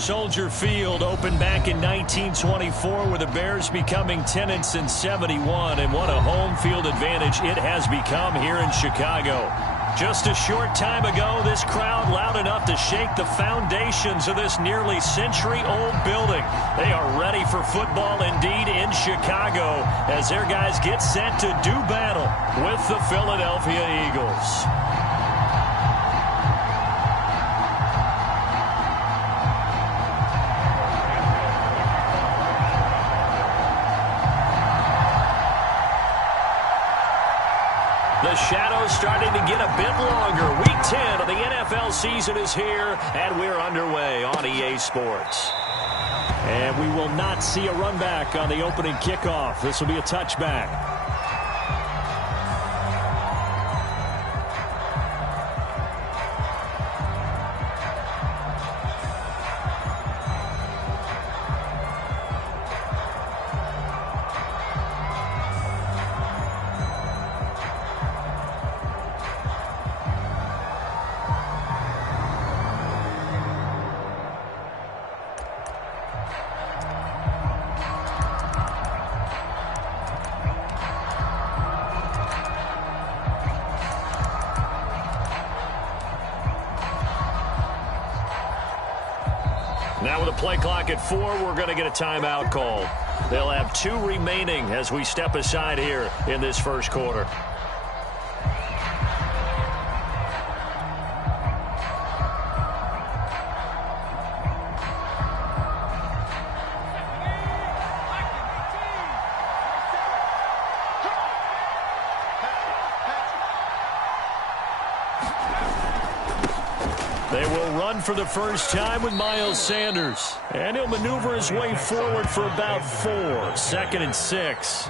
Soldier Field opened back in 1924 with the Bears becoming tenants in 71, and what a home field advantage it has become here in Chicago. Just a short time ago, this crowd loud enough to shake the foundations of this nearly century-old building. They are ready for football indeed in Chicago as their guys get set to do battle with the Philadelphia Eagles. The shadow's starting to get a bit longer. Week 10 of the NFL season is here, and we're underway on EA Sports. And we will not see a run back on the opening kickoff. This will be a touchback. Now with a play clock at 4, we're going to get a timeout called. They'll have 2 remaining as we step aside here in this first quarter. They will run for the first time with Miles Sanders. And he'll maneuver his way forward for about 4. 2nd and 6.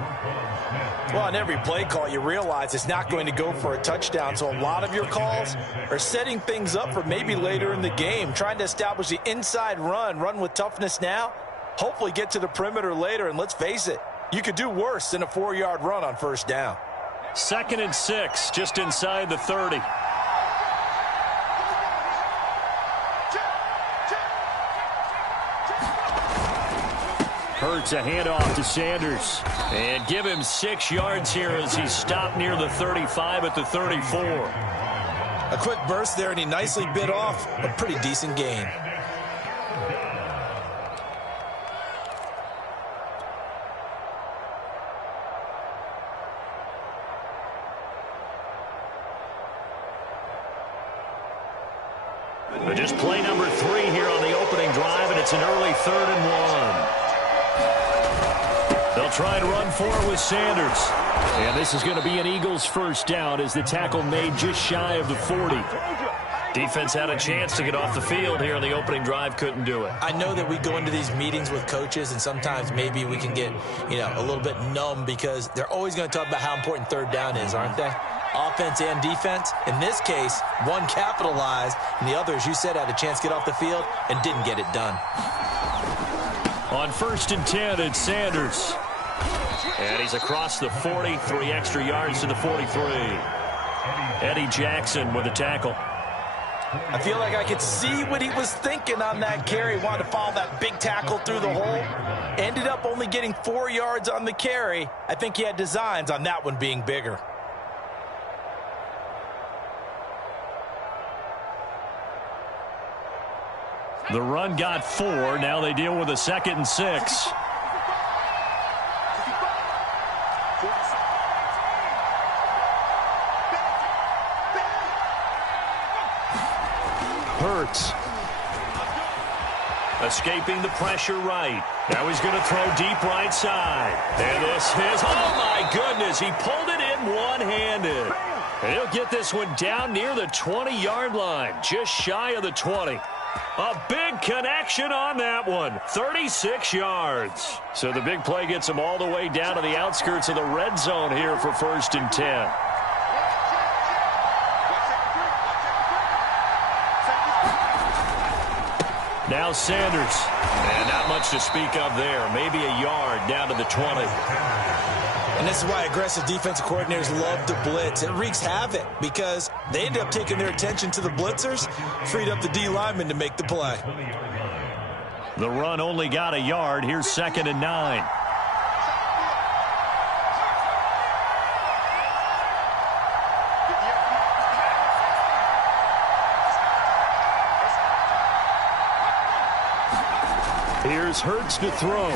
Well, on every play call, you realize it's not going to go for a touchdown. So a lot of your calls are setting things up for maybe later in the game, trying to establish the inside run with toughness now, hopefully get to the perimeter later. And let's face it, you could do worse than a 4-yard run on first down. 2nd and 6, just inside the 30. Hurts a handoff to Sanders. And give him 6 yards here as he stopped near the 35 at the 34. A quick burst there, and he nicely bit off a pretty decent gain. But just play number 3 here on the opening drive, and it's an early 3rd and 1. They'll try and run for it with Sanders. And this is going to be an Eagles first down as the tackle made just shy of the 40. Defense had a chance to get off the field here in the opening drive, couldn't do it. I know that we go into these meetings with coaches, and sometimes maybe we can get, a little bit numb because they're always going to talk about how important third down is, aren't they? Offense and defense. In this case, one capitalized, and the other, as you said, had a chance to get off the field and didn't get it done. On 1st and 10, it's Sanders. And he's across the 40, 3 extra yards to the 43. Eddie Jackson with a tackle. I feel like I could see what he was thinking on that carry. Wanted to follow that big tackle through the hole. Ended up only getting 4 yards on the carry. I think he had designs on that one being bigger. The run got 4. Now they deal with a 2nd and 6. Hurts. Escaping the pressure right. Now he's going to throw deep right side. And this is, oh my goodness, he pulled it in one-handed. And he'll get this one down near the 20-yard line, just shy of the 20. A big connection on that one, 36 yards. So the big play gets him all the way down to the outskirts of the red zone here for 1st and 10. Now Sanders. And not much to speak of there. Maybe a yard down to the 20. And this is why aggressive defensive coordinators love to blitz. It wreaks havoc because they end up taking their attention to the blitzers, freed up the D lineman to make the play. The run only got a yard. Here's 2nd and 9. Here's Hurts to throw.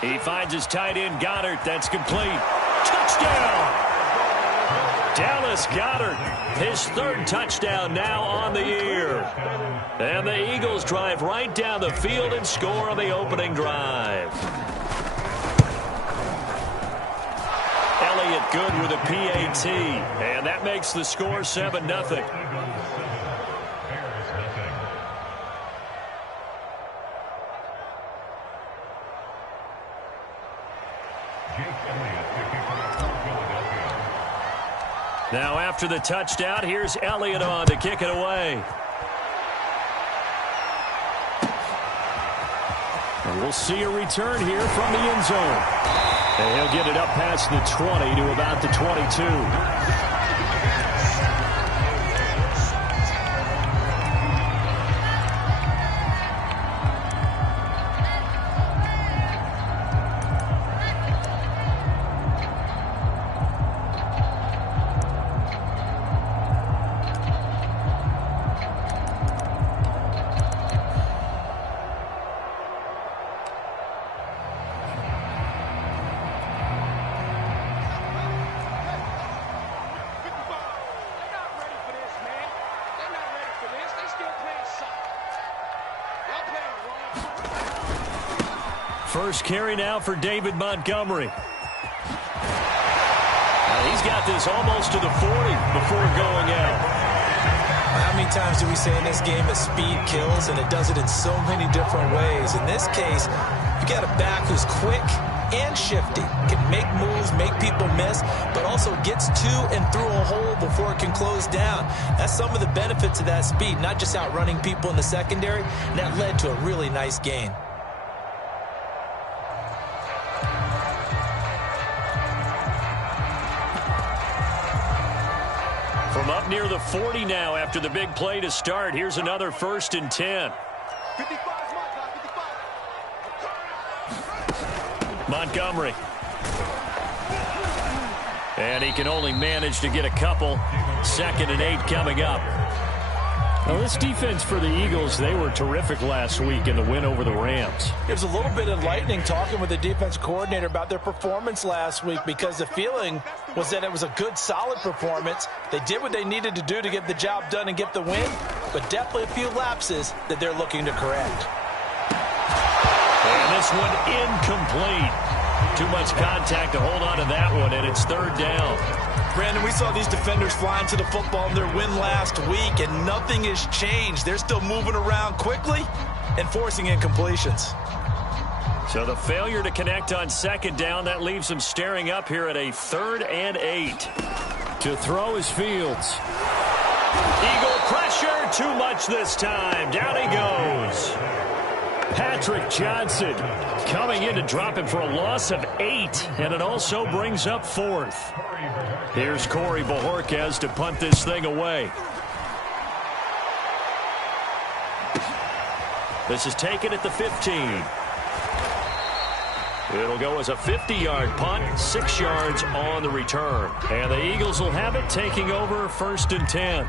He finds his tight end, Goddard. That's complete. Touchdown! Dallas Goedert, his 3rd touchdown now on the year. And the Eagles drive right down the field and score on the opening drive. Elliott good with a PAT, and that makes the score 7-0. Now after the touchdown, here's Elliott on to kick it away. And we'll see a return here from the end zone. And he'll get it up past the 20 to about the 22. First carry now for David Montgomery. He's got this almost to the 40 before going out. How many times do we say in this game that speed kills, and it does it in so many different ways? In this case, you got a back who's quick and shifty, can make moves, make people miss, but also gets to and through a hole before it can close down. That's some of the benefits of that speed, not just outrunning people in the secondary, and that led to a really nice gain. From up near the 40 now after the big play to start. Here's another 1st and 10. Montgomery. And he can only manage to get a couple. 2nd and 8 coming up. Well, this defense for the Eagles, they were terrific last week in the win over the Rams. There's a little bit of lightning talking with the defense coordinator about their performance last week, because the feeling was that it was a good, solid performance. They did what they needed to do to get the job done and get the win, but definitely a few lapses that they're looking to correct. And this one incomplete. Too much contact to hold on to that one, and it's 3rd down. Brandon, we saw these defenders flying to the football in their win last week, and nothing has changed. They're still moving around quickly and forcing incompletions. So the failure to connect on 2nd down, that leaves them staring up here at a 3rd and 8. To throw is Fields. Eagle pressure, too much this time. Down he goes. Patrick Johnson coming in to drop him for a loss of 8, and it also brings up 4th. Here's Corey Bojorquez to punt this thing away. This is taken at the 15. It'll go as a 50-yard punt, 6 yards on the return. And the Eagles will have it, taking over 1st and 10.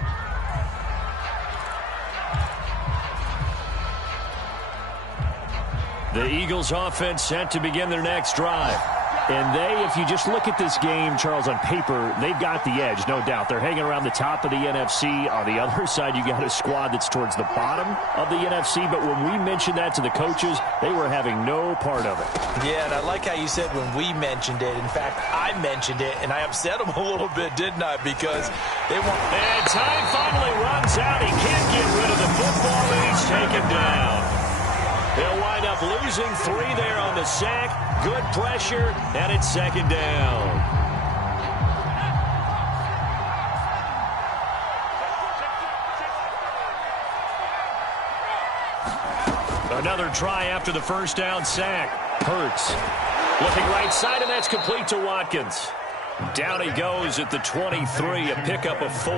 The Eagles offense set to begin their next drive. And they, if you just look at this game, Charles, on paper, they've got the edge, no doubt. They're hanging around the top of the NFC. On the other side, you got a squad that's towards the bottom of the NFC. But when we mentioned that to the coaches, they were having no part of it. Yeah, and I like how you said when we mentioned it. In fact, I mentioned it, and I upset them a little bit, didn't I? Because they want... And time finally runs out. He can't get rid of the football, and he's taken down. They'll wind up losing 3 there on the sack. Good pressure, and it's 2nd down. Another try after the 1st down sack. Hurts looking right side, and that's complete to Watkins. Down he goes at the 23, a pickup of 4.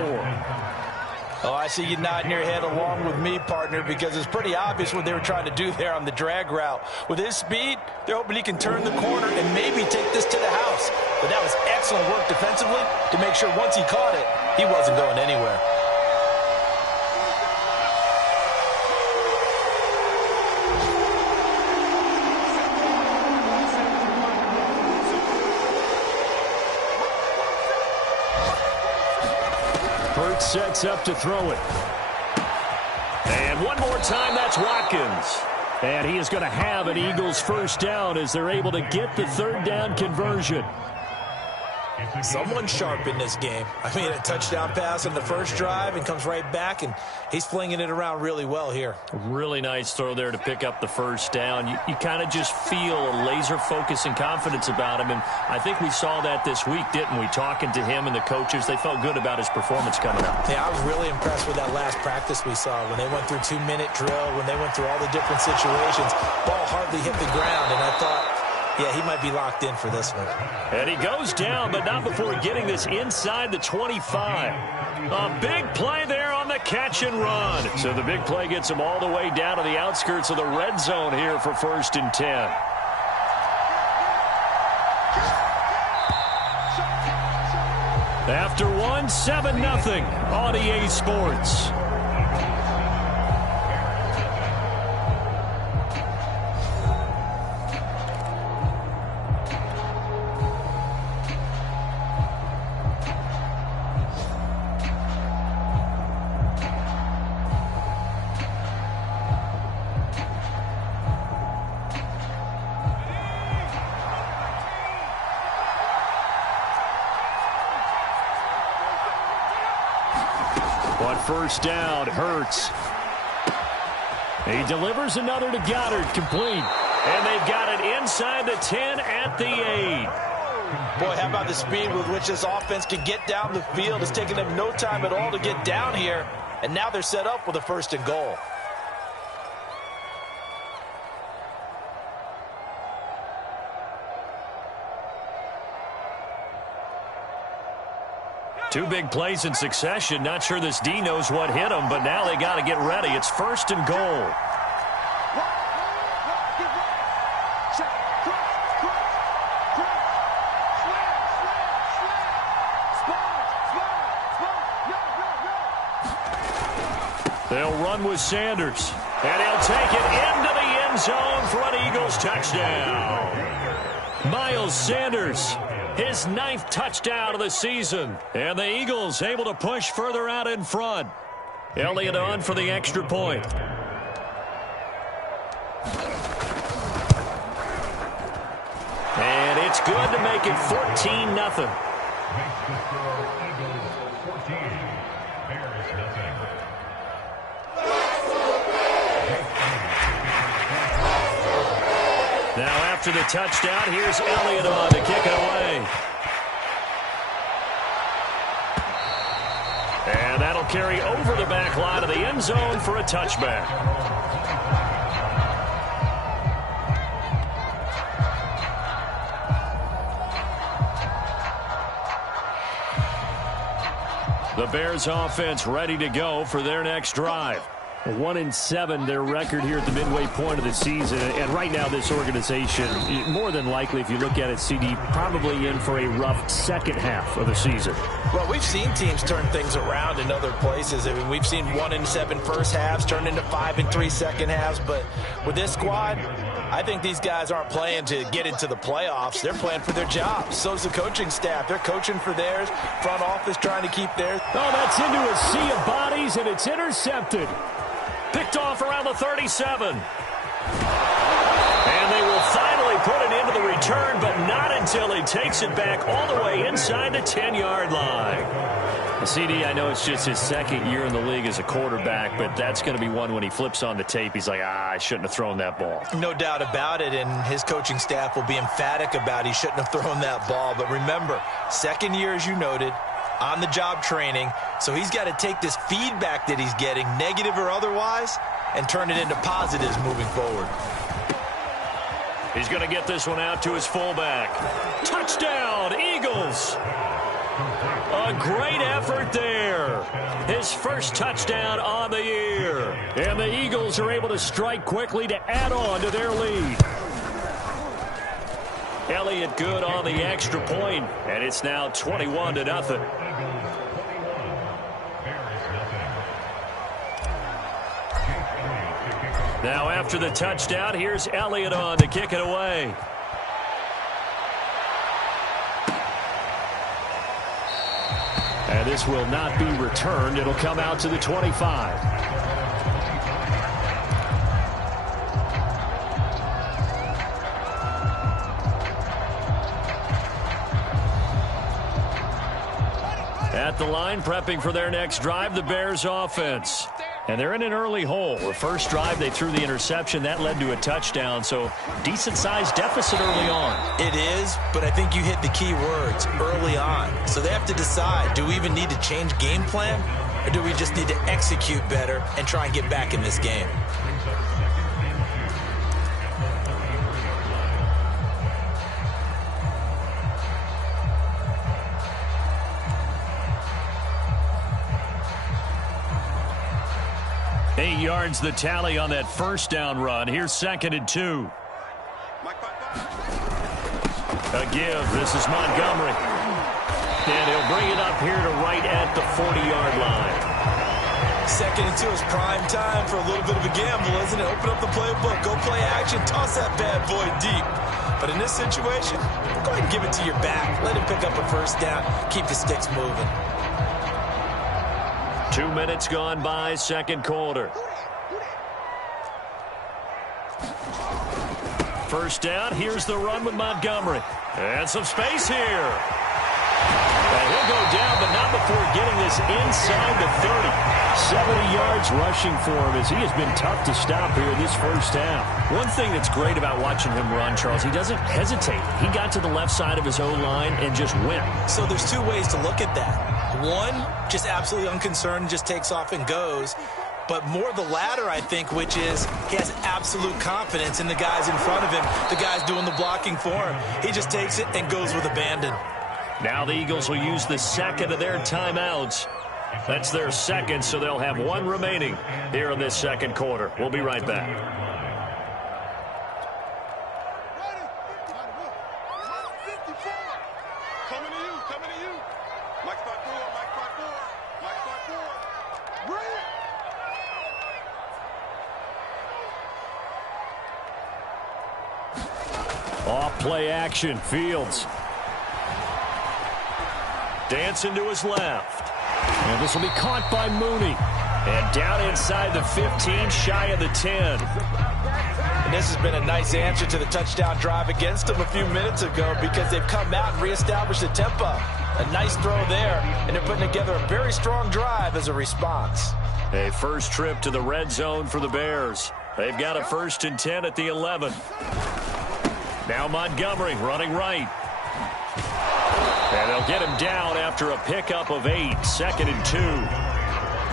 Oh, I see you nodding your head along with me, partner, because it's pretty obvious what they were trying to do there on the drag route. With his speed, they're hoping he can turn the corner and maybe take this to the house. But that was excellent work defensively to make sure once he caught it, he wasn't going anywhere. Sets up to throw it. And one more time, that's Watkins. And he is going to have an Eagles first down as they're able to get the third down conversion. Someone sharp in this game. I mean, a touchdown pass on the first drive and comes right back, and he's flinging it around really well here. Really nice throw there to pick up the first down. You kind of just feel a laser focus and confidence about him, and I think we saw that this week, didn't we? Talking to him and the coaches, they felt good about his performance coming up. Yeah, I was really impressed with that last practice we saw when they went through 2-minute drill, when they went through all the different situations. Ball hardly hit the ground, and I thought, yeah, he might be locked in for this one. And he goes down, but not before getting this inside the 25. A big play there on the catch and run. So the big play gets him all the way down to the outskirts of the red zone here for 1st and 10. After one, 7-0 on EA Sports. First down, Hurts. He delivers another to Goddard, complete. And they've got it inside the 10 at the 8. Boy, how about the speed with which this offense can get down the field? It's taken them no time at all to get down here. And now they're set up with a 1st and goal. Two big plays in succession. Not sure this D knows what hit him, but now they got to get ready. It's 1st and goal. They'll run with Sanders, and he'll take it into the end zone for an Eagles touchdown. Miles Sanders, his 9th touchdown of the season. And the Eagles able to push further out in front. Elliott on for the extra point. And it's good to make it 14-0. Now after the touchdown, here's Elliott on to kick it away. And that'll carry over the back line of the end zone for a touchback. The Bears offense ready to go for their next drive. 1-7, their record here at the midway point of the season. And right now, this organization, more than likely, if you look at it, CD, probably in for a rough second half of the season. Well, we've seen teams turn things around in other places. I mean, we've seen 1-7 first halves turn into 5-3 second halves. But with this squad, I think these guys aren't playing to get into the playoffs. They're playing for their jobs. So's the coaching staff. They're coaching for theirs. Front office trying to keep theirs. Oh, that's into a sea of bodies, and it's intercepted. Picked off around the 37. And they will finally put it into the return, but not until he takes it back all the way inside the 10-yard line. CD, I know it's just his second year in the league as a quarterback, but that's going to be one when he flips on the tape. He's like, I shouldn't have thrown that ball. No doubt about it, and his coaching staff will be emphatic about he shouldn't have thrown that ball. But remember, second year, as you noted, on-the-job training, so he's got to take this feedback that he's getting, negative or otherwise, and turn it into positives moving forward. He's going to get this one out to his fullback. Touchdown, Eagles! A great effort there. His first touchdown on the year. And the Eagles are able to strike quickly to add on to their lead. Elliott good on the extra point, and it's now 21-0. Now after the touchdown, here's Elliott on to kick it away. And this will not be returned. It'll come out to the 25. At the line, prepping for their next drive, the Bears offense. And they're in an early hole. The first drive, they threw the interception. That led to a touchdown, so decent-sized deficit early on. It is, but I think you hit the key words, early on. So they have to decide, do we even need to change game plan, or do we just need to execute better and try and get back in this game? Yards the tally on that first down run. Here's 2nd and 2. A give. This is Montgomery. And he'll bring it up here to right at the 40-yard line. 2nd and 2 is prime time for a little bit of a gamble, isn't it? Open up the playbook. Go play action. Toss that bad boy deep. But in this situation, go ahead and give it to your back. Let him pick up a first down. Keep the sticks moving. 2 minutes gone by, second quarter. First down, here's the run with Montgomery. And some space here. And he'll go down, but not before getting this inside the 30. 70 yards rushing for him as he has been tough to stop here in this first half. One thing that's great about watching him run, Charles, he doesn't hesitate. He got to the left side of his O-line and just went. So there's two ways to look at that. One, just absolutely unconcerned, just takes off and goes. But more the latter, I think, which is he has absolute confidence in the guys in front of him, the guys doing the blocking for him. He just takes it and goes with abandon. Now the Eagles will use the second of their timeouts. That's their second, so they'll have one remaining here in this second quarter. We'll be right back. Off play action, Fields. Dancing to his left. And this will be caught by Mooney. And down inside the 15, shy of the 10. And this has been a nice answer to the touchdown drive against them a few minutes ago because they've come out and reestablished the tempo. A nice throw there, and they're putting together a very strong drive as a response. A first trip to the red zone for the Bears. They've got a 1st and 10 at the 11. Now Montgomery running right. And they'll get him down after a pickup of 8, 2nd and 2.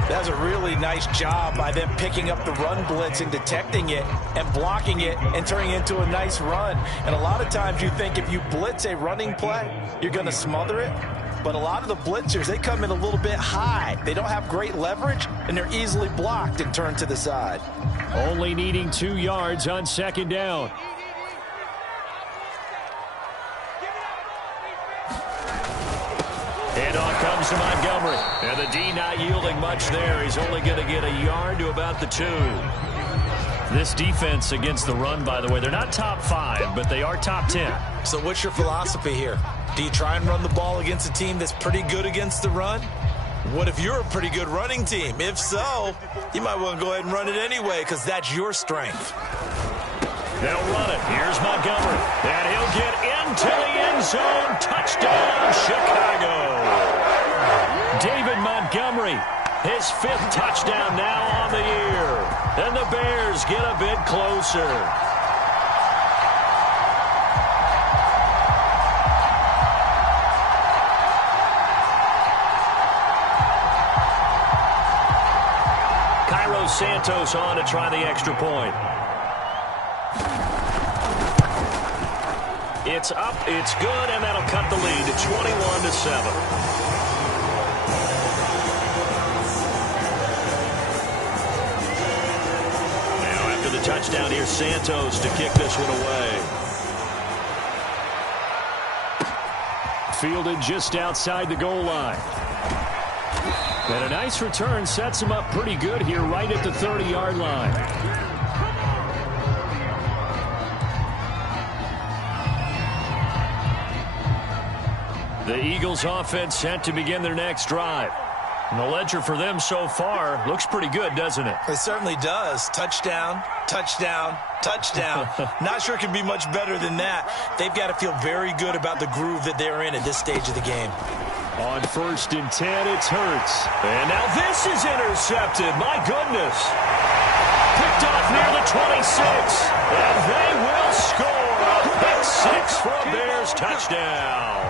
That's a really nice job by them picking up the run blitz and detecting it and blocking it and turning it into a nice run. And a lot of times you think if you blitz a running play, you're going to smother it. But a lot of the blitzers, they come in a little bit high. They don't have great leverage, and they're easily blocked and turned to the side. Only needing 2 yards on 2nd down. Handoff comes to Montgomery. And the D not yielding much there. He's only going to get a yard to about the 2. This defense against the run, by the way, they're not top 5, but they are top 10. So what's your philosophy here? Do you try and run the ball against a team that's pretty good against the run? What if you're a pretty good running team? If so, you might want to go ahead and run it anyway because that's your strength. They'll run it. Here's Montgomery. And he'll get into the end zone. Touchdown, Chicago. David Montgomery, his 5th touchdown now on the year. And the Bears get a bit closer. Cairo Santos on to try the extra point. It's up, it's good, and that'll cut the lead to 21-7. The touchdown here, Santos to kick this one away. Fielded just outside the goal line. And a nice return sets him up pretty good here right at the 30-yard line. The Eagles offense set to begin their next drive. And the ledger for them so far looks pretty good, doesn't it? It certainly does. Touchdown, touchdown, touchdown. Not sure it can be much better than that. They've got to feel very good about the groove that they're in at this stage of the game. On 1st and 10, it's Hurts. And now this is intercepted. My goodness. Picked off near the 26. And they will score a pick six for a Bears touchdown.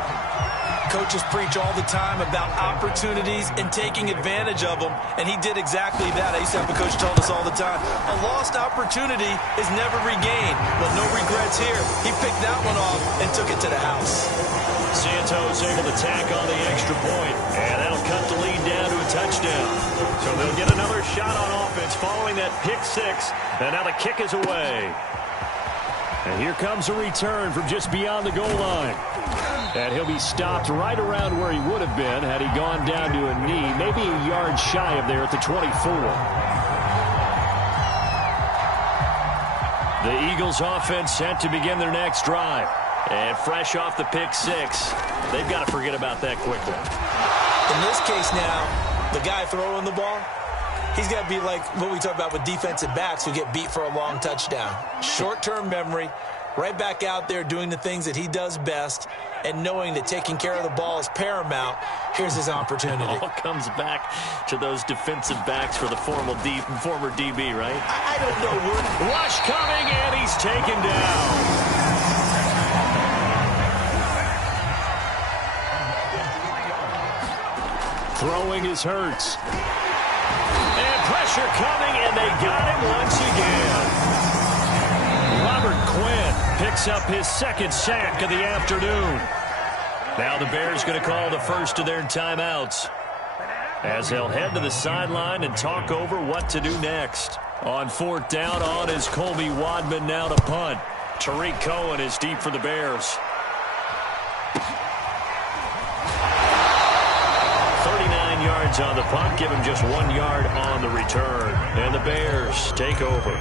Coaches preach all the time about opportunities and taking advantage of them, and he did exactly that. I used to have a coach tell us all the time, a lost opportunity is never regained. Well, no regrets here. He picked that one off and took it to the house. Santos able to tack on the extra point, and that'll cut the lead down to a touchdown. So they'll get another shot on offense following that pick six, and now the kick is away. And here comes a return from just beyond the goal line. And he'll be stopped right around where he would have been had he gone down to a knee, maybe a yard shy of there at the 24. The Eagles offense set to begin their next drive. And fresh off the pick six, they've got to forget about that quickly. In this case now, the guy throwing the ball, he's got to be like what we talk about with defensive backs who get beat for a long touchdown. Short-term memory, right back out there doing the things that he does best, and knowing that taking care of the ball is paramount. Here's his opportunity. It all comes back to those defensive backs for the former DB, right? I don't know. Rush coming, and he's taken down. Throwing is Hurts. And pressure coming, and they got him once again. Robert Quinn picks up his second sack of the afternoon. Now the Bears going to call the first of their timeouts as they'll head to the sideline and talk over what to do next. On 4th down, on is Colby Wadman now to punt. Tariq Cohen is deep for the Bears. 39 yards on the punt, give him just 1 yard on the return. And the Bears take over.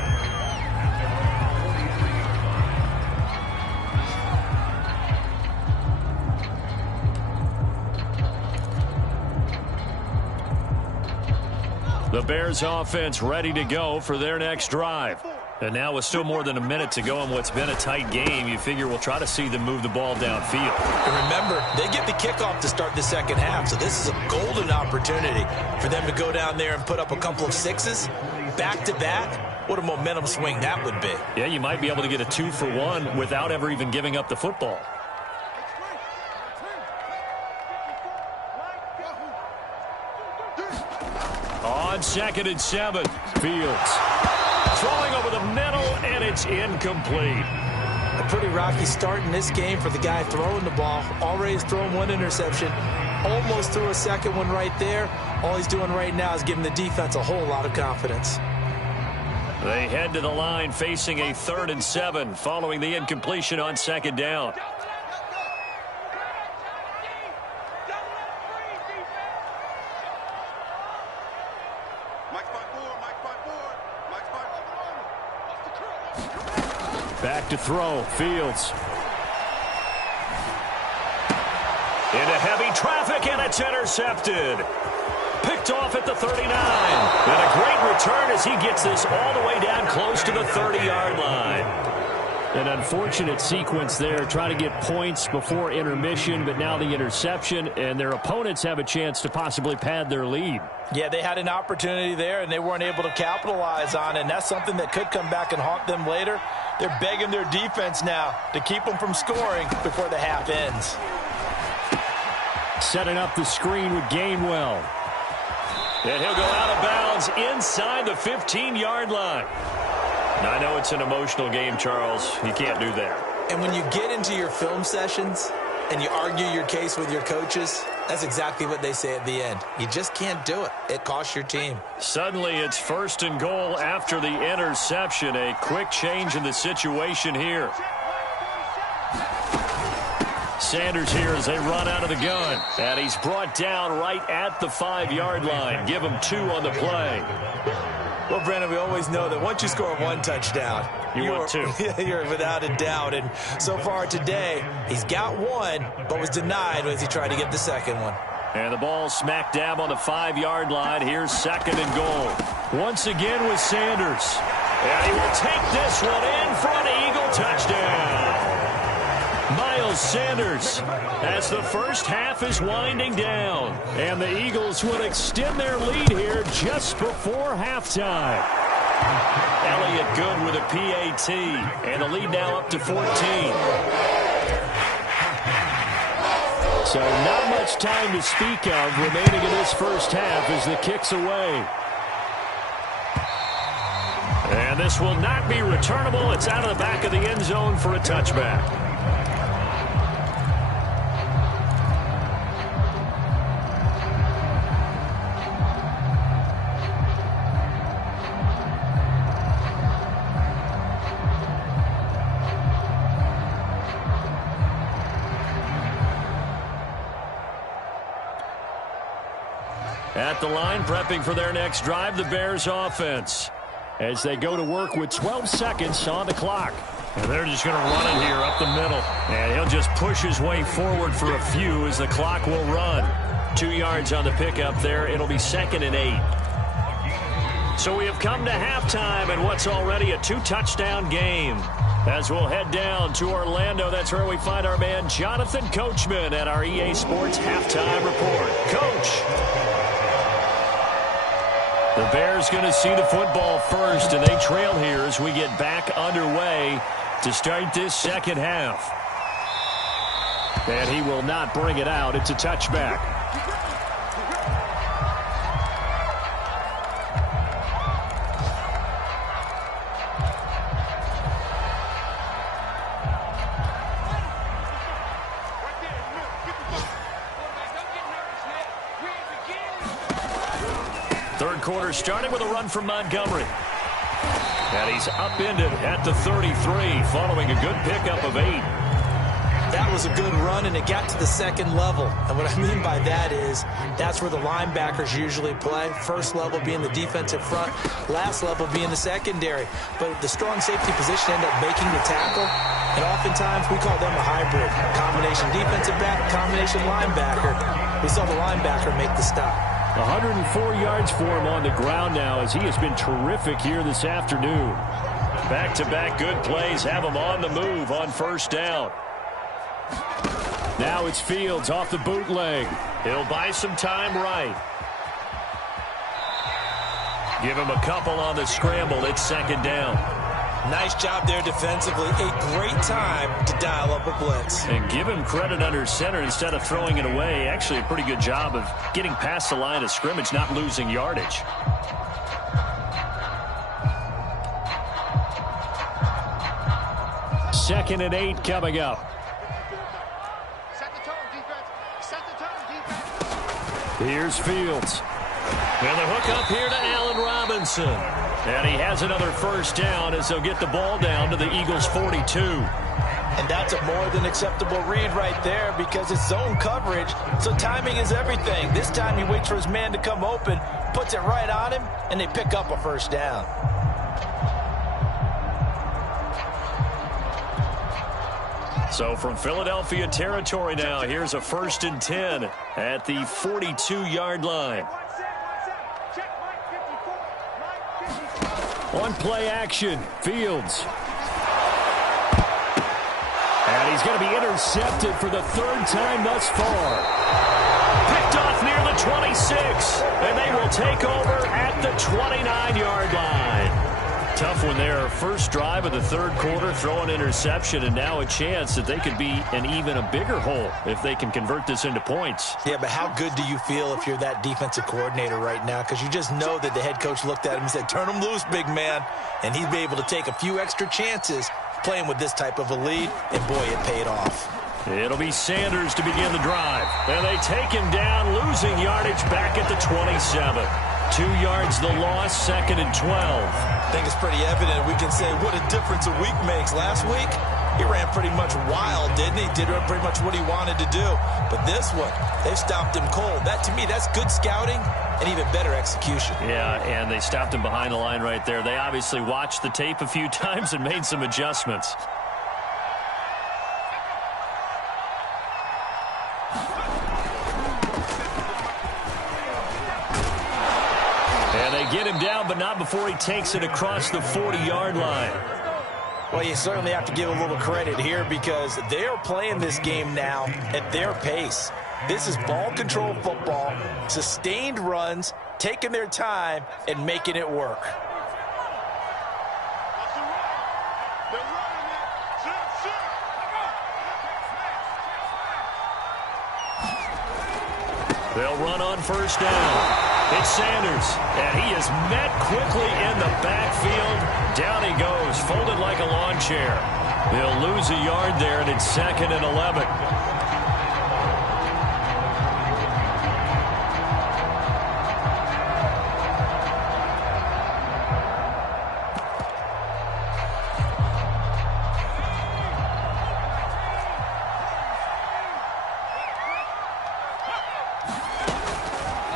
The Bears offense ready to go for their next drive. And now with still more than a minute to go in what's been a tight game, you figure we'll try to see them move the ball downfield. And remember, they get the kickoff to start the second half, so this is a golden opportunity for them to go down there and put up a couple of sixes back-to-back. What a momentum swing that would be. Yeah, you might be able to get a 2-for-1 without ever even giving up the football. On 2nd and 7, Fields throwing over the middle, and it's incomplete. A pretty rocky start in this game for the guy throwing the ball. Already has thrown one interception. Almost threw a second one right there. All he's doing right now is giving the defense a whole lot of confidence. They head to the line facing a 3rd and 7 following the incompletion on 2nd down. Back to throw, Fields. Into heavy traffic, and it's intercepted. Picked off at the 39. And a great return as he gets this all the way down close to the 30-yard line. An unfortunate sequence there, trying to get points before intermission, but now the interception, and their opponents have a chance to possibly pad their lead. Yeah, they had an opportunity there, and they weren't able to capitalize on it, and that's something that could come back and haunt them later. They're begging their defense now to keep them from scoring before the half ends. Setting up the screen with Gainwell. And he'll go out of bounds inside the 15-yard line. Now, I know it's an emotional game, Charles. You can't do that. And when you get into your film sessions and you argue your case with your coaches, that's exactly what they say at the end. You just can't do it. It costs your team. Suddenly it's 1st and goal after the interception. A quick change in the situation here. Sanders here as they run out of the gun. And he's brought down right at the 5-yard line. Give him 2 on the play. Well, Brandon, we always know that once you score 1 touchdown, want 2. You're without a doubt. And so far today, he's got 1, but was denied as he tried to get the second one. And the ball smack dab on the 5-yard line. Here's 2nd and goal. Once again with Sanders. And he will take this one in for an Eagle touchdown. Miles Sanders as the first half is winding down. And the Eagles will extend their lead here just before halftime. Elliott good with a PAT. And the lead now up to 14. So not much time to speak of remaining in this first half as the kick's away. And this will not be returnable. It's out of the back of the end zone for a touchback. At the line, prepping for their next drive, the Bears offense. As they go to work with 12 seconds on the clock. And they're just going to run it here up the middle. And he'll just push his way forward for a few as the clock will run. 2 yards on the pickup there. It'll be 2nd and 8. So we have come to halftime and what's already a 2-touchdown game. As we'll head down to Orlando, that's where we find our man Jonathan Coachman at our EA Sports Halftime Report. Coach. The Bears going to see the football first, and they trail here as we get back underway to start this second half. And he will not bring it out. It's a touchback. Third quarter starting with a run from Montgomery. And he's upended at the 33 following a good pickup of 8. That was a good run, and it got to the second level. And what I mean by that is that's where the linebackers usually play. First level being the defensive front, last level being the secondary. But the strong safety position ended up making the tackle. And oftentimes we call them a hybrid. Combination defensive back, combination linebacker. We saw the linebacker make the stop. 104 yards for him on the ground now as he has been terrific here this afternoon. Back-to-back good plays have him on the move on first down. Now it's Fields off the bootleg. He'll buy some time right. Give him a couple on the scramble. It's second down. Nice job there defensively. A great time to dial up a blitz. And give him credit under center instead of throwing it away. Actually a pretty good job of getting past the line of scrimmage, not losing yardage. Second and 8 coming up. Set the tone, defense. Set the tone, defense. Here's Fields. And the hook up here to Allen Robinson. And he has another first down as they'll get the ball down to the Eagles' 42. And that's a more than acceptable read right there because it's zone coverage, so timing is everything. This time he waits for his man to come open, puts it right on him, and they pick up a first down. So from Philadelphia territory now, here's a 1st and 10 at the 42-yard line. On play action, Fields. And he's going to be intercepted for the 3rd time thus far. Picked off near the 26, and they will take over at the 29-yard line. Tough one there. First drive of the 3rd quarter, throw an interception, and now a chance that they could be an even a bigger hole if they can convert this into points. Yeah, but how good do you feel if you're that defensive coordinator right now? Because you just know that the head coach looked at him and said, turn him loose, big man. And he'd be able to take a few extra chances, playing with this type of a lead, and boy, it paid off. It'll be Sanders to begin the drive. And they take him down, losing yardage back at the 27. 2 yards the loss, 2nd and 12. I think it's pretty evident. We can say what a difference a week makes. Last week, he ran pretty much wild, didn't he? Did pretty much what he wanted to do. But this one, they've stopped him cold. That, to me, that's good scouting and even better execution. Yeah, and they stopped him behind the line right there. They obviously watched the tape a few times and made some adjustments. And they get him down, but not before he takes it across the 40-yard line. Well, you certainly have to give a little credit here because they are playing this game now at their pace. This is ball control football, sustained runs, taking their time, and making it work. They'll run on first down. It's Sanders, and he is met quickly in the backfield. Down he goes, folded like a lawn chair. They'll lose a yard there, and it's 2nd and 11.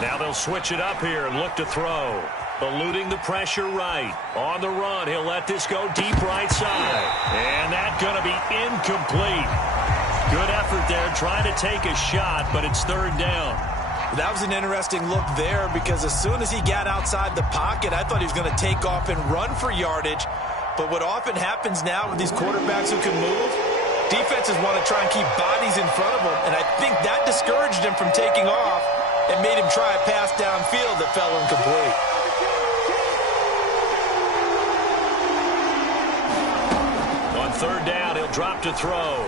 Now they'll switch it up here and look to throw. Eluding the pressure right. On the run, he'll let this go deep right side. And that's going to be incomplete. Good effort there trying to take a shot, but it's 3rd down. That was an interesting look there because as soon as he got outside the pocket, I thought he was going to take off and run for yardage. But what often happens now with these quarterbacks who can move, defenses want to try and keep bodies in front of them. And I think that discouraged him from taking off and made him try a pass downfield that fell incomplete. On 3rd down, he'll drop to throw.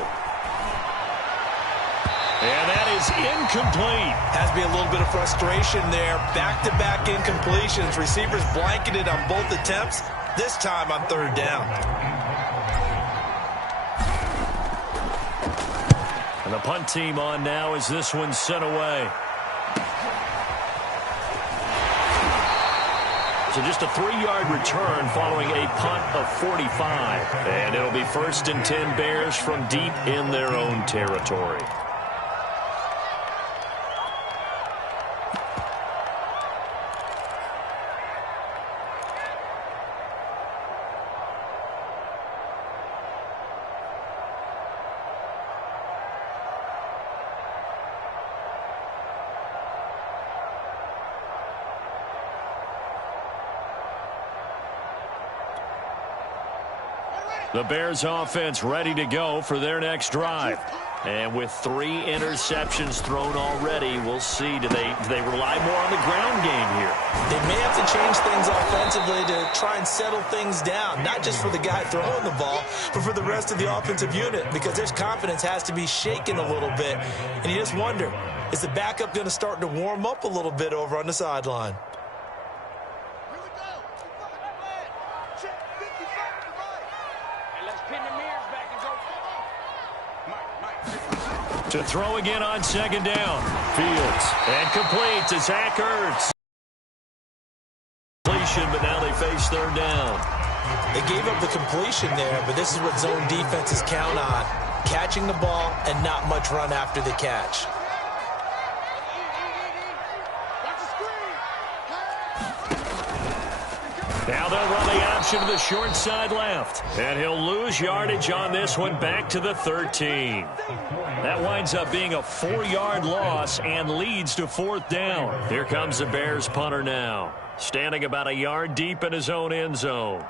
And that is incomplete. Has to be a little bit of frustration there. Back-to-back incompletions. Receivers blanketed on both attempts, this time on 3rd down. And the punt team on now as this one's sent away. So just a 3-yard return following a punt of 45. And it'll be 1st and 10 Bears from deep in their own territory. The Bears offense ready to go for their next drive. And with 3 interceptions thrown already, we'll see. Do they rely more on the ground game here? They may have to change things offensively to try and settle things down, not just for the guy throwing the ball, but for the rest of the offensive unit, because their confidence has to be shaken a little bit. And you just wonder, is the backup going to start to warm up a little bit over on the sideline? To throw again on 2nd down. Fields. And complete to Zach Ertz. Completion, but now they face 3rd down. They gave up the completion there, but this is what zone defenses count on. Catching the ball and not much run after the catch. Now they'll run the option to the short side left. And he'll lose yardage on this one back to the 13. That winds up being a 4-yard loss and leads to 4th down. Here comes the Bears punter now, standing about a yard deep in his own end zone.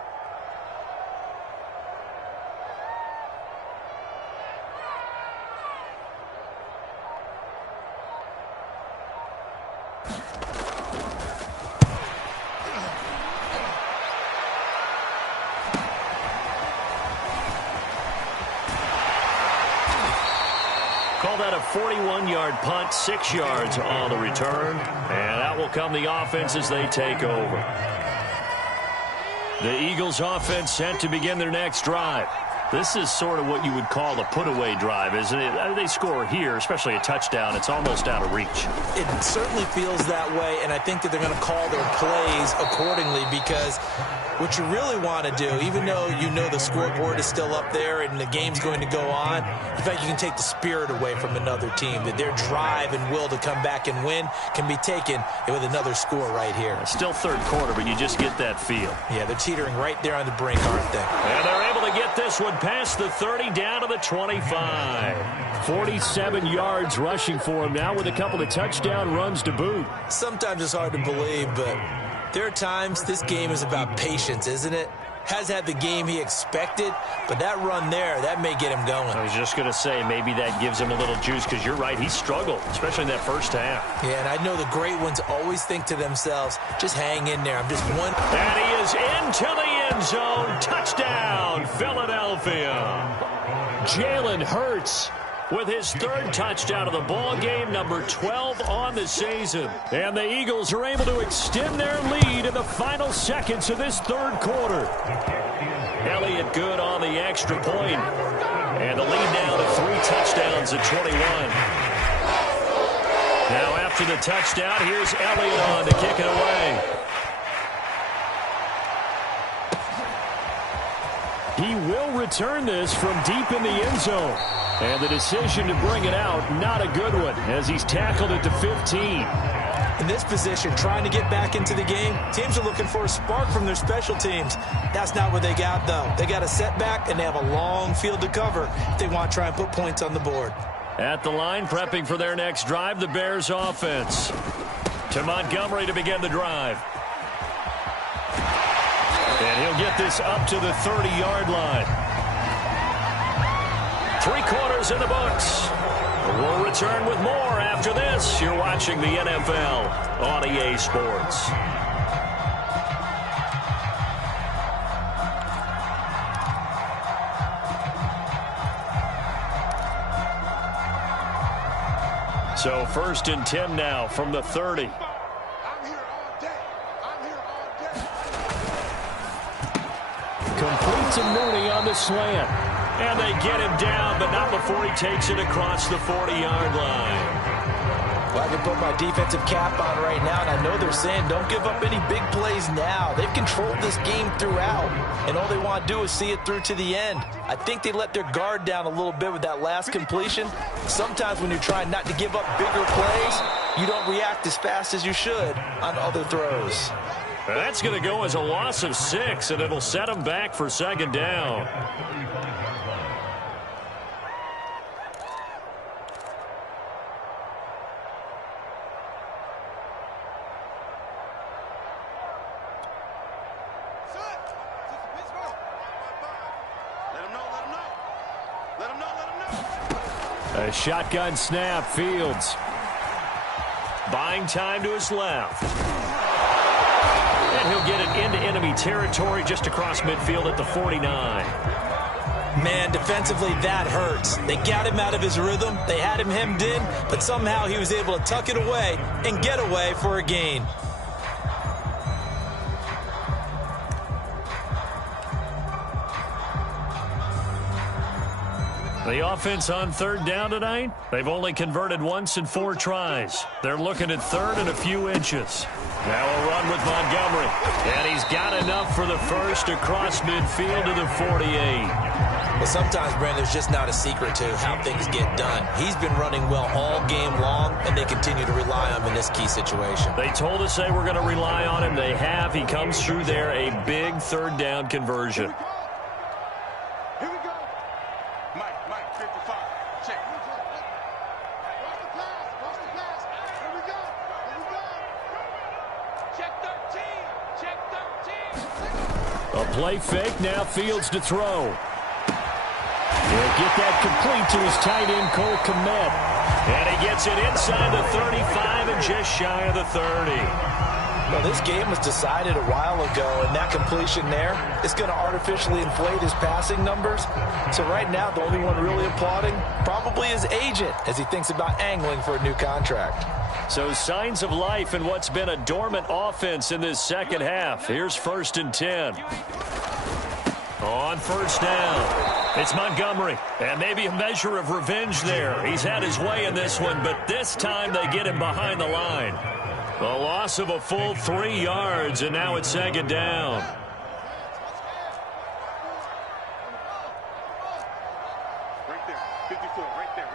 Call that a 41-yard punt, 6 yards on the return. And out will come the offense as they take over. The Eagles offense set to begin their next drive. This is sort of what you would call a put-away drive, isn't it? They score here, especially a touchdown. It's almost out of reach. It certainly feels that way, and I think that they're going to call their plays accordingly, because what you really want to do, even though you know the scoreboard is still up there and the game's going to go on, in fact, you can take the spirit away from another team, that their drive and will to come back and win can be taken with another score right here. Still third quarter, but you just get that feel. Yeah, they're teetering right there on the brink, aren't they? And they're able to get this one past the 30 down to the 25. 47 yards rushing for him now with a couple of touchdown runs to boot. Sometimes it's hard to believe, but there are times this game is about patience, isn't it? Has had the game he expected, but that run there, that may get him going. I was just going to say, maybe that gives him a little juice, because you're right, he struggled, especially in that first half. Yeah, and I know the great ones always think to themselves, just hang in there. I'm just one. And he is into the end zone. Touchdown, Philadelphia. Jalen Hurts with his third touchdown of the ball game, number 12 on the season. And the Eagles are able to extend their lead in the final seconds of this third quarter. Elliott good on the extra point. And the lead now to 3 touchdowns at 21. Now after the touchdown, here's Elliott on to kick it away. He will return this from deep in the end zone. And the decision to bring it out, not a good one, as he's tackled at the 15. In this position, trying to get back into the game, teams are looking for a spark from their special teams. That's not what they got, though. They got a setback, and they have a long field to cover if they want to try and put points on the board. At the line, prepping for their next drive, the Bears offense. To Montgomery to begin the drive. And he'll get this up to the 30-yard line. 3 quarters in the books. We'll return with more after this. You're watching the NFL on EA Sports. So 1st and 10 now from the 30. Complete to Mooney on the slant. And they get him down, but not before he takes it across the 40-yard line. Well, I can put my defensive cap on right now, and I know they're saying don't give up any big plays now. They've controlled this game throughout, and all they want to do is see it through to the end. I think they let their guard down a little bit with that last completion. Sometimes when you're trying not to give up bigger plays, you don't react as fast as you should on other throws. That's going to go as a loss of 6, and it'll set them back for 2nd down. A shotgun snap, Fields. Buying time to his left. And he'll get it into enemy territory just across midfield at the 49. Man, defensively, that hurts. They got him out of his rhythm. They had him hemmed in, but somehow he was able to tuck it away and get away for a gain. The offense on 3rd down tonight, they've only converted once in 4 tries. They're looking at 3rd and a few inches. Now a run with Montgomery. And he's got enough for the first across midfield to the 48. Well, sometimes, Brandon, there's just not a secret to how things get done. He's been running well all game long, and they continue to rely on him in this key situation. They told us they were going to rely on him. They have. He comes through there, a big 3rd down conversion. A play fake, now Fields to throw. He'll get that complete to his tight end, Cole Kmet. And he gets it inside the 35 and just shy of the 30. Well, this game was decided a while ago, and that completion there is going to artificially inflate his passing numbers. So right now, the only one really applauding probably his agent as he thinks about angling for a new contract. So signs of life in what's been a dormant offense in this second half. Here's 1st and 10. On 1st down. It's Montgomery, and maybe a measure of revenge there. He's had his way in this one, but this time they get him behind the line. A loss of a full 3 yards, and now it's second down. Right there, 54, right there,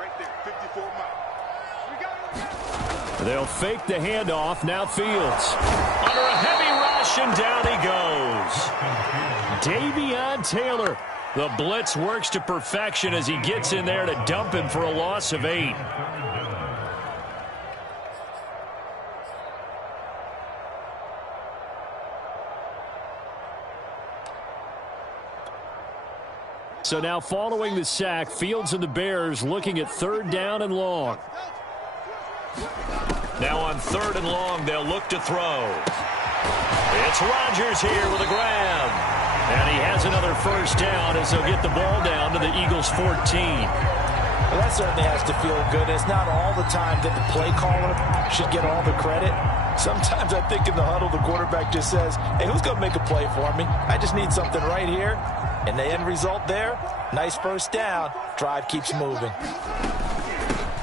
54 miles. They'll fake the handoff. Now Fields. Under a heavy rush, and down he goes. Davion Taylor. The blitz works to perfection as he gets in there to dump him for a loss of 8. So now following the sack, Fields and the Bears looking at 3rd down and long. Now on 3rd and long, they'll look to throw. It's Rodgers here with a grab. And he has another 1st down as they'll get the ball down to the Eagles' 14. Well, that certainly has to feel good. It's not all the time that the play caller should get all the credit. Sometimes I think in the huddle, the quarterback just says, hey, who's going to make a play for me? I just need something right here. And the end result there, nice 1st down. Drive keeps moving.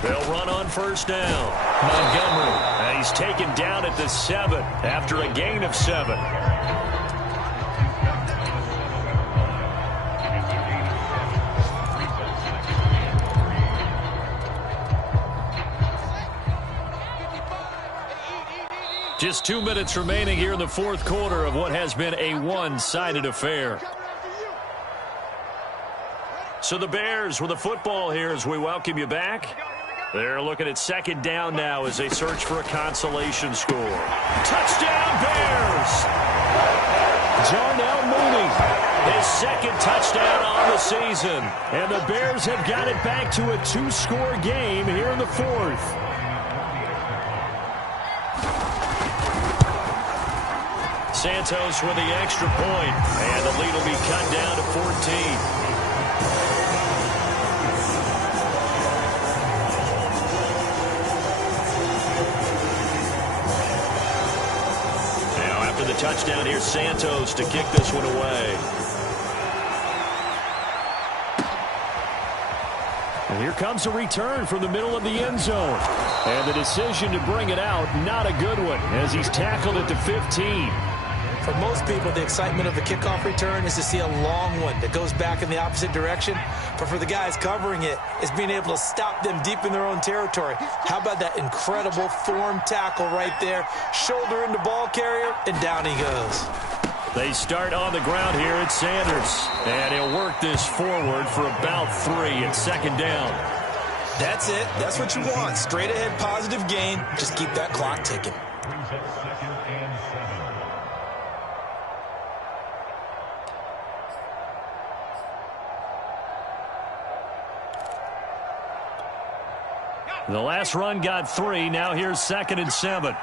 They'll run on 1st down. Montgomery, and he's taken down at the 7 after a gain of 7. Just 2 minutes remaining here in the 4th quarter of what has been a one-sided affair. So the Bears with the football here as we welcome you back. They're looking at 2nd down now as they search for a consolation score. Touchdown Bears! Jarnell Mooney, his 2nd touchdown on the season. And the Bears have got it back to a 2-score game here in the 4th. Santos with the extra point, and the lead will be cut down to 14. Now after the touchdown, here's Santos to kick this one away. And here comes a return from the middle of the end zone. And the decision to bring it out, not a good one, as he's tackled at the 15. For most people, the excitement of a kickoff return is to see a long one that goes back in the opposite direction. But for the guys covering it, it's being able to stop them deep in their own territory. How about that incredible form tackle right there? Shoulder into ball carrier, and down he goes. They start on the ground here at Sanders. And he'll work this forward for about 3 at 2nd down. That's it. That's what you want. Straight ahead positive gain. Just keep that clock ticking. The last run got 3. Now here's 2nd and 7.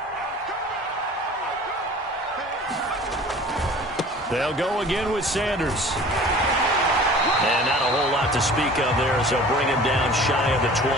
They'll go again with Sanders. And not a whole lot to speak of there as they'll bring him down shy of the 20.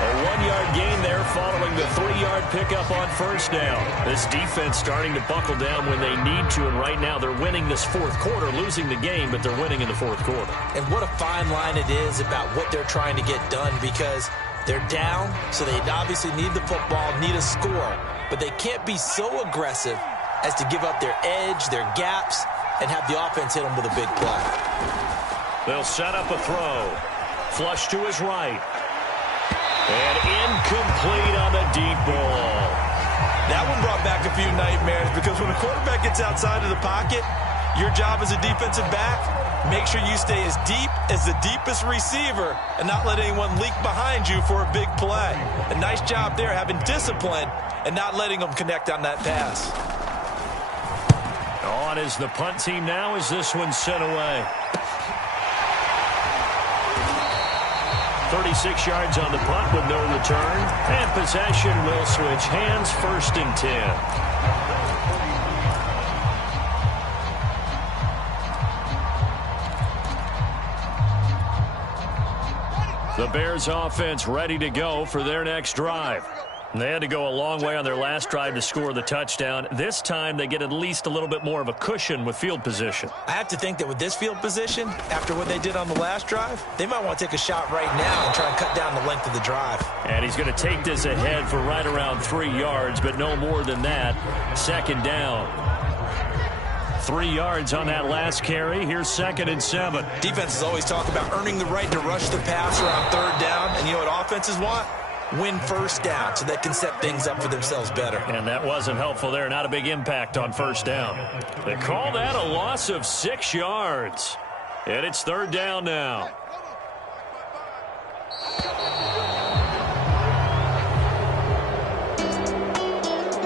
A 1-yard gain there following the 3-yard pickup on 1st down. This defense starting to buckle down when they need to, and right now they're winning this 4th quarter, losing the game, but they're winning in the 4th quarter. And what a fine line it is about what they're trying to get done, because they're down, so they obviously need the football, need a score. But they can't be so aggressive as to give up their edge, their gaps, and have the offense hit them with a big play. They'll set up a throw. Flush to his right. And incomplete on the deep ball. That one brought back a few nightmares, because when a quarterback gets outside of the pocket, your job as a defensive back, make sure you stay as deep as the deepest receiver and not let anyone leak behind you for a big play. A nice job there, having discipline and not letting them connect on that pass. On is the punt team now as this one's sent away. 36 yards on the punt with no return. And possession will switch hands, 1st and 10. The Bears offense ready to go for their next drive. They had to go a long way on their last drive to score the touchdown. This time they get at least a little bit more of a cushion with field position. I have to think that with this field position, after what they did on the last drive, they might want to take a shot right now and try and cut down the length of the drive. And he's going to take this ahead for right around 3 yards, but no more than that. Second down. 3 yards on that last carry. Here's 2nd and 7. Defenses always talk about earning the right to rush the passer on 3rd down. And you know what offenses want? Win 1st down so they can set things up for themselves better. And that wasn't helpful there. Not a big impact on 1st down. They call that a loss of 6 yards. And it's 3rd down now.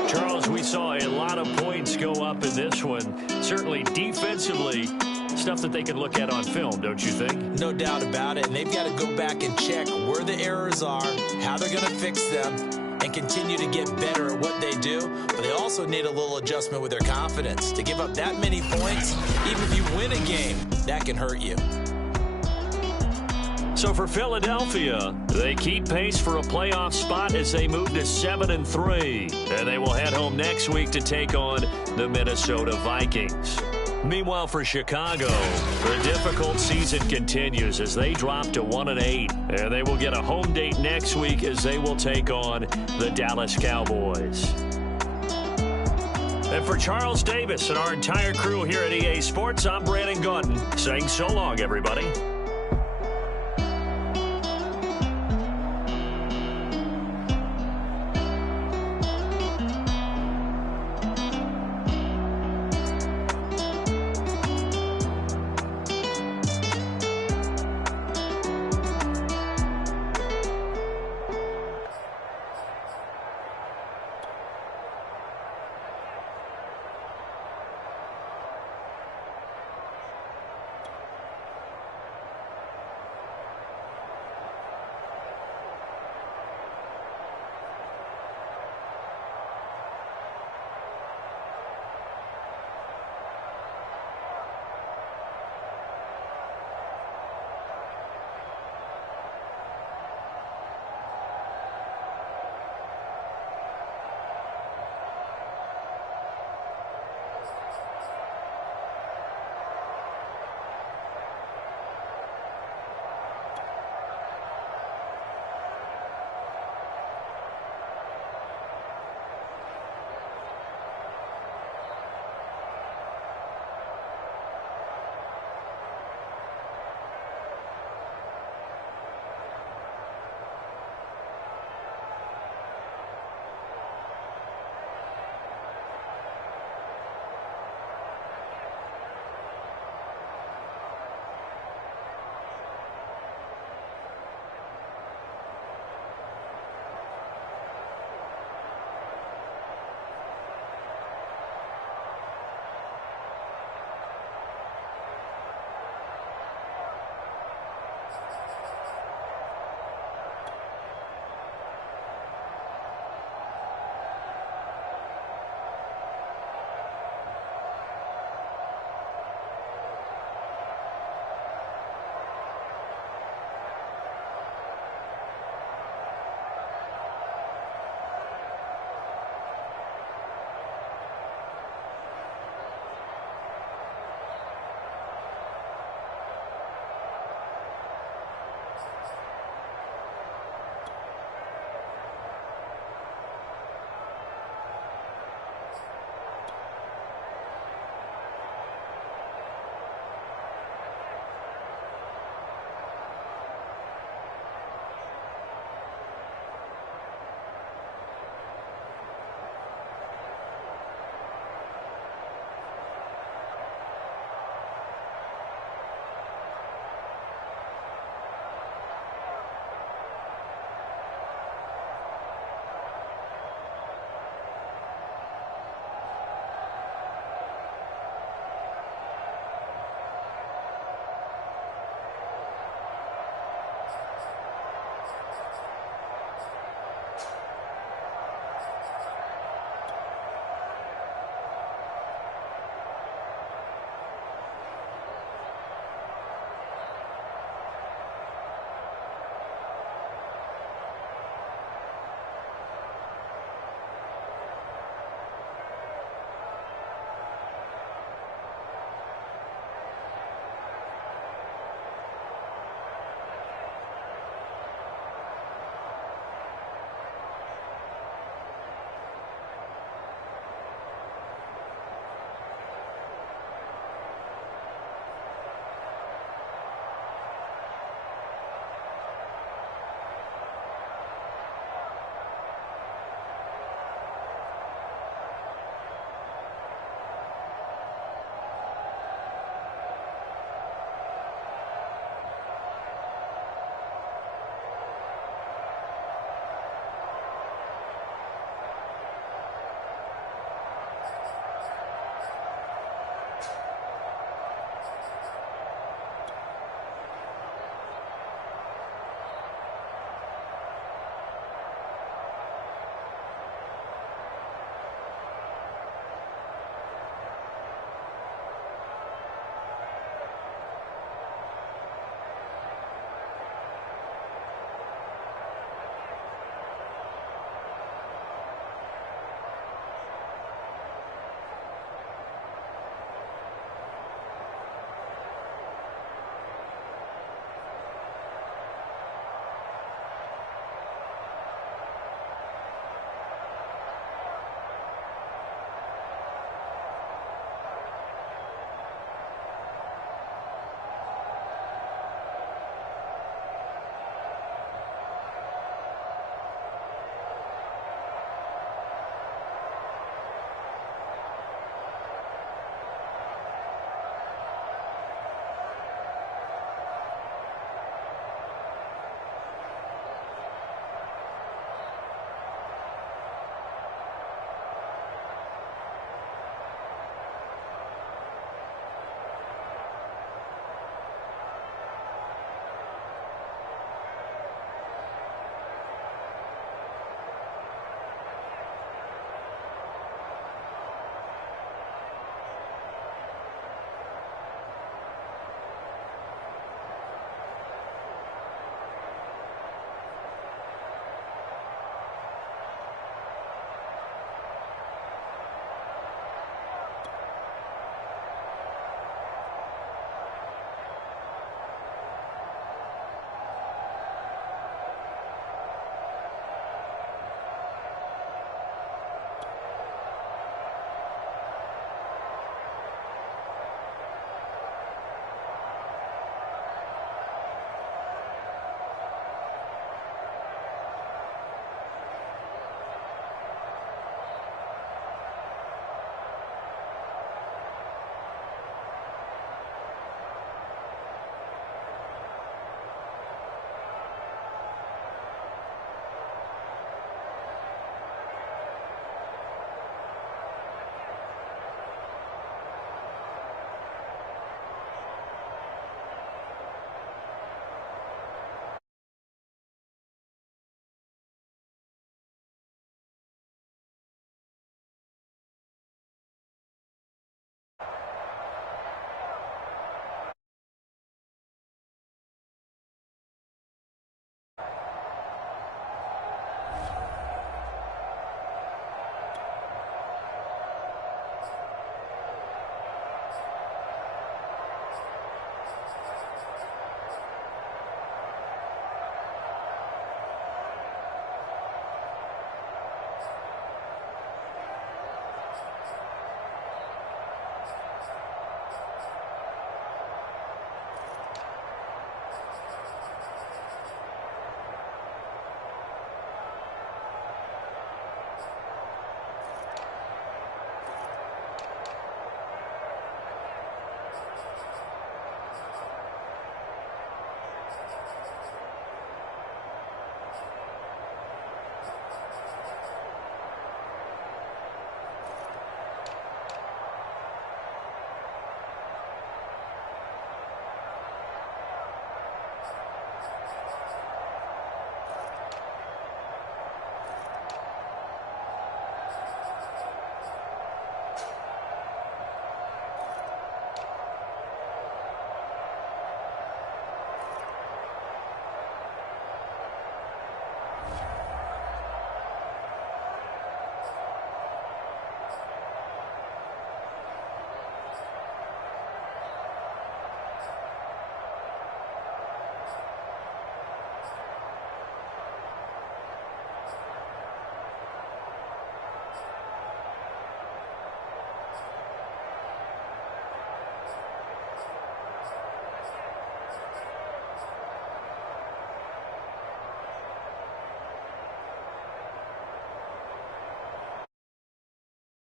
Charles, we saw a lot of points go up in this one. Certainly defensively, stuff that they can look at on film, don't you think? No doubt about it. And they've got to go back and check where the errors are, how they're going to fix them, and continue to get better at what they do. But they also need a little adjustment with their confidence. To give up that many points, even if you win a game, that can hurt you. So for Philadelphia, they keep pace for a playoff spot as they move to 7-3. And they will head home next week to take on the Minnesota Vikings. Meanwhile, for Chicago, the difficult season continues as they drop to 1-8. And they will get a home date next week as they will take on the Dallas Cowboys. And for Charles Davis and our entire crew here at EA Sports, I'm Brandon Gaudin saying so long, everybody.